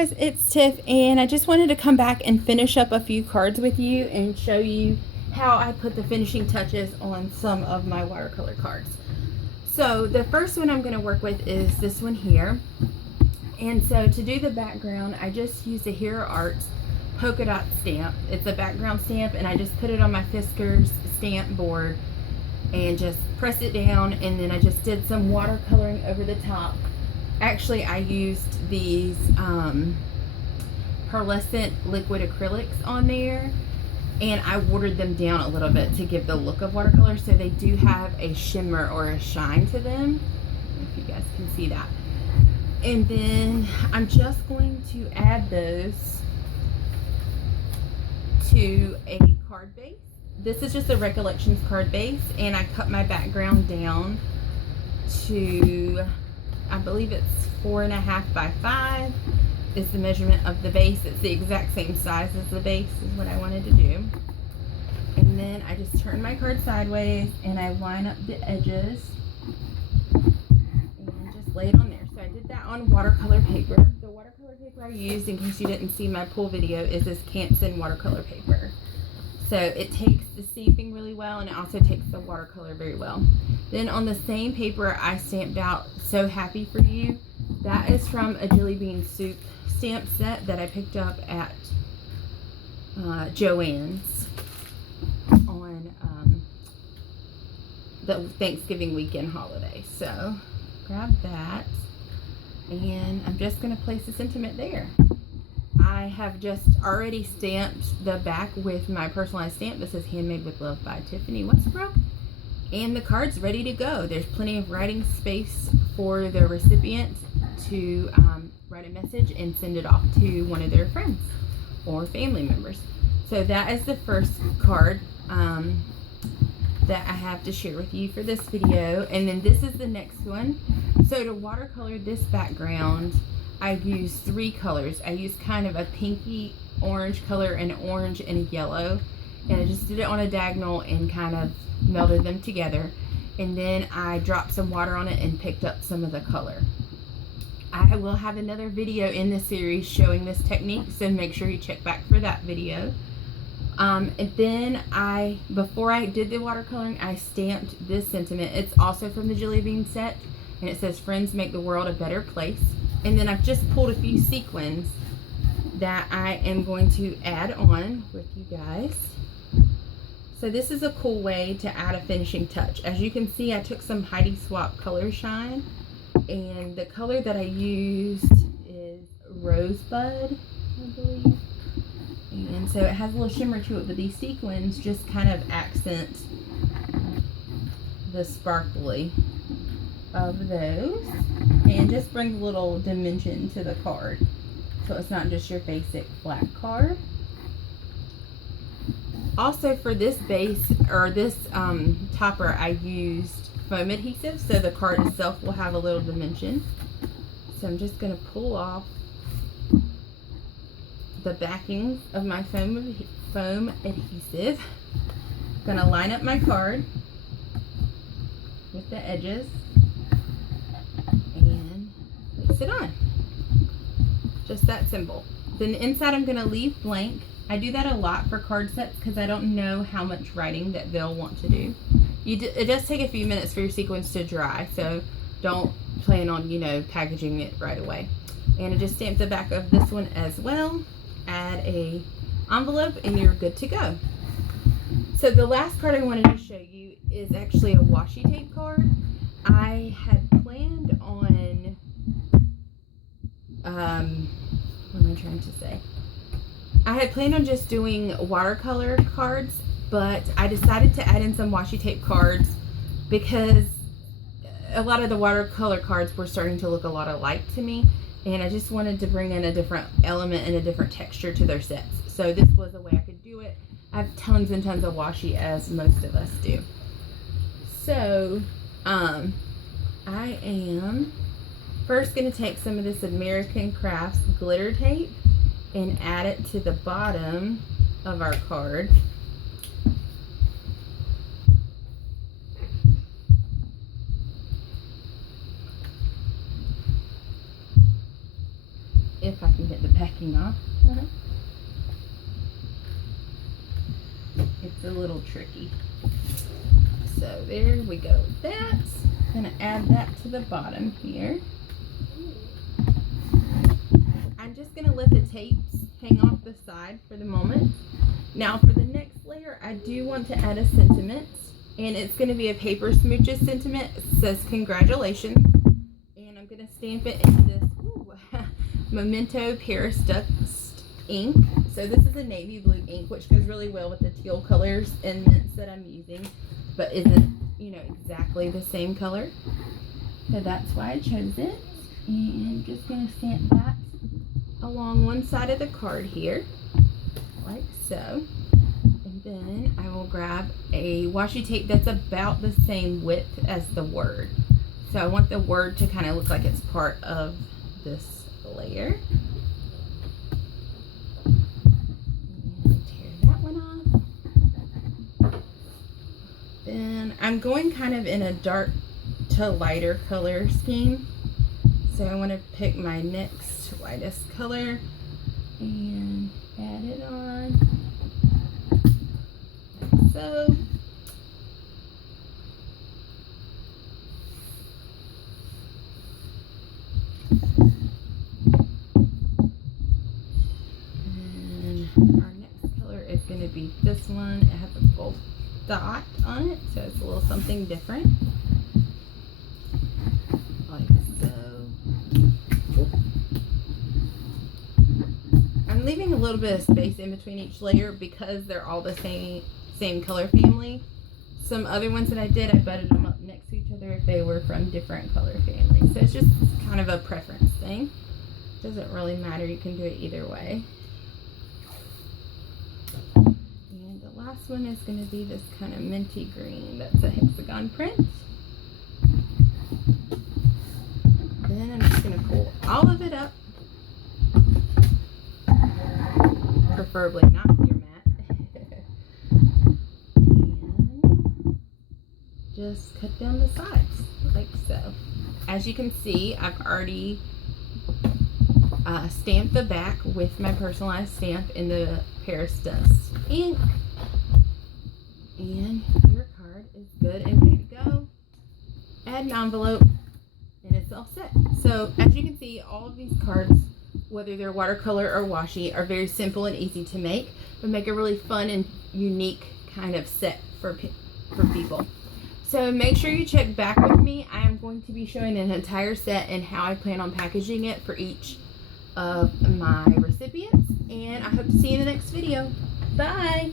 guys, it's Tiff, and I just wanted to come back and finish up a few cards with you and show you how I put the finishing touches on some of my watercolor cards. So the first one I'm going to work with is this one here. And so to do the background, I just used a Hero Arts polka dot stamp. It's a background stamp, and I just put it on my Fiskars stamp board and just pressed it down, and then I just did some watercoloring over the top. Actually, I used these pearlescent liquid acrylics on there, and I watered them down a little bit to give the look of watercolor, so they do have a shimmer or a shine to them, if you guys can see that. And then I'm just going to add those to a card base. This is just a Recollections card base, and I cut my background down to, I believe it's 4.5 by 5 is the measurement of the base. It's the exact same size as the base is what I wanted to do. And then I just turn my card sideways and I line up the edges and just lay it on there. So I did that on watercolor paper. The watercolor paper I used, in case you didn't see my pool video, is this Canson watercolor paper. So it takes the stamping really well, and it also takes the watercolor very well. Then on the same paper, I stamped out So Happy For You. That is from a Jelly Bean Soup stamp set that I picked up at Joann's on the Thanksgiving weekend holiday. So grab that, and I'm just going to place the sentiment there. I have just already stamped the back with my personalized stamp. This is Handmade with Love by Tiffany, Westbrook. And the card's ready to go. There's plenty of writing space for the recipient to write a message and send it off to one of their friends or family members. So that is the first card that I have to share with you for this video. And then this is the next one. So to watercolor this background, I used 3 colors. I used kind of a pinky orange color, an orange, and a yellow. And I just did it on a diagonal and kind of melded them together. And then I dropped some water on it and picked up some of the color. I will have another video in this series showing this technique, so make sure you check back for that video. And then before I did the watercoloring, I stamped this sentiment. It's also from the Jelly Bean set, and it says, "Friends make the world a better place." And then I've just pulled a few sequins that I am going to add on with you guys. So this is a cool way to add a finishing touch. As you can see, I took some Heidi Swapp Color Shine, and the color that I used is Rosebud, I believe. And so it has a little shimmer to it, but these sequins just kind of accent the sparkly of those and just bring a little dimension to the card, so it's not just your basic flat card. Also, for this base, or this topper, I used foam adhesive, so the card itself will have a little dimension. So I'm just going to pull off the backing of my foam adhesive. I'm going to line up my card with the edges and place it on. Just that simple. Then the inside I'm going to leave blank. I do that a lot for card sets because I don't know how much writing that they'll want to do. It does take a few minutes for your sequins to dry, so don't plan on, packaging it right away. And I just stamped the back of this one as well. Add a envelope and you're good to go. So the last card I wanted to show you is actually a washi tape card. I had planned on, what am I trying to say? I had planned on just doing watercolor cards, but I decided to add in some washi tape cards because a lot of the watercolor cards were starting to look a lot alike to me, and I just wanted to bring in a different element and a different texture to their sets. So this was a way I could do it. I have tons and tons of washi, as most of us do. So I am first going to take some of this American Crafts glitter tape and add it to the bottom of our card. if I can get the backing off. It's a little tricky. So there we go with that. I'm gonna add that to the bottom here. I'm just gonna let the tapes hang off the side for the moment. Now for the next layer, I do want to add a sentiment, and it's gonna be a paper smooches sentiment. It says congratulations, and I'm gonna stamp it into this Memento Paris Dust ink. So this is a navy blue ink, which goes really well with the teal colors and mints that I'm using, but isn't, you know, exactly the same color. So that's why I chose it. And I'm just gonna stamp that along one side of the card here, like so. And then I will grab a washi tape that's about the same width as the word. So I want the word to kind of look like it's part of this layer. And tear that one off. Then I'm going kind of in a dark to lighter color scheme. So I want to pick my next lightest color and add it on like so. Our next color is going to be this one. It has a gold dot on it, so it's a little something different. Like so. I'm leaving a little bit of space in between each layer because they're all the same color family. Some other ones that I did, I butted them up next to each other if they were from different color families. So it's just kind of a preference thing. Doesn't really matter, you can do it either way. And the last one is going to be this kind of minty green. That's a hexagon print. Then I'm just going to pull all of it up. Preferably not your mat. And just cut down the sides like so. As you can see, I've already stamped the back with my personalized stamp in the Paris Dust ink. And your card is good and ready to go. Add an envelope and it's all set. So as you can see, all of these cards, whether they're watercolor or washi, are very simple and easy to make, but make a really fun and unique kind of set for people. So make sure you check back with me. I am going to be showing an entire set and how I plan on packaging it for each of my recipients, and I hope to see you in the next video. Bye!